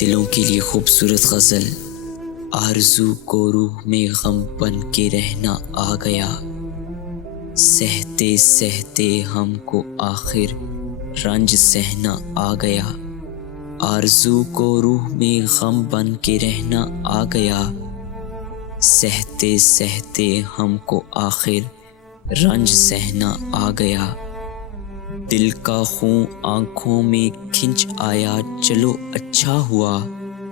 دلوں کے لیے خوبصورت غزل۔ آرزو کو روح میں غم بن کے رہنا آ گیا، سہتے سہتے ہم کو آخر رنج سہنا آ گیا۔ آرزو کو روح میں غم بن کے رہنا آ گیا، سہتے سہتے ہم کو آخر رنج سہنا آ گیا۔ دل کا خون آنکھوں میں کھنچ آیا، چلو اچھا ہوا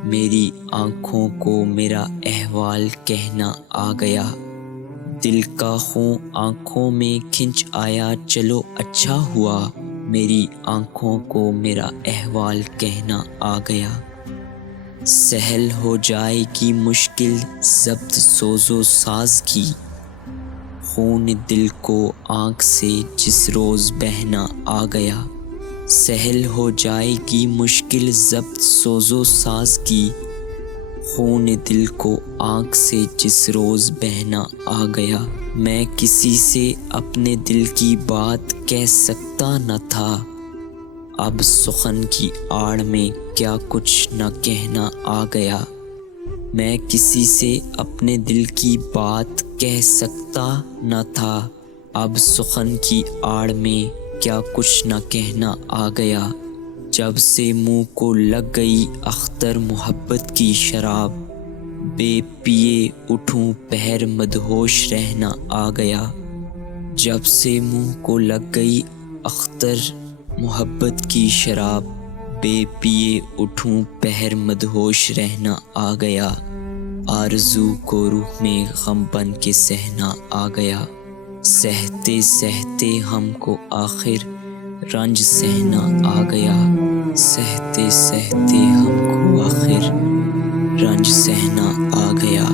میری آنکھوں کو میرا احوال کہنا آ گیا۔ دل کا خون آنکھوں میں کھنچ آیا، چلو اچھا ہوا میری آنکھوں کو میرا احوال کہنا آ گیا۔ سہل ہو جائے گی مشکل ضبط سوز و ساز کی، خون دل کو آنکھ سے جس روز بہنا آ گیا۔ سہل ہو جائے گی مشکل ضبط سوز و ساز کی، خون دل کو آنکھ سے جس روز بہنا آ گیا۔ میں کسی سے اپنے دل کی بات کہہ سکتا نہ تھا، اب سخن کی آڑ میں کیا کچھ نہ کہنا آ گیا۔ میں کسی سے اپنے دل کی بات کہہ سکتا نہ تھا، اب سخن کی آڑ میں کیا کچھ نہ کہنا آ گیا۔ جب سے منہ کو لگ گئی اختر محبت کی شراب، بے پیے اٹھوں پہر مدہوش رہنا آ گیا۔ جب سے منہ کو لگ گئی اختر محبت کی شراب، بے پیے اٹھوں پہر مدہوش رہنا آ گیا۔ آرزو کو روح میں غم بن کے سہنا آ گیا، سہتے سہتے ہم کو آخر رنج سہنا آ گیا۔ سہتے سہتے ہم کو آخر رنج سہنا آ گیا۔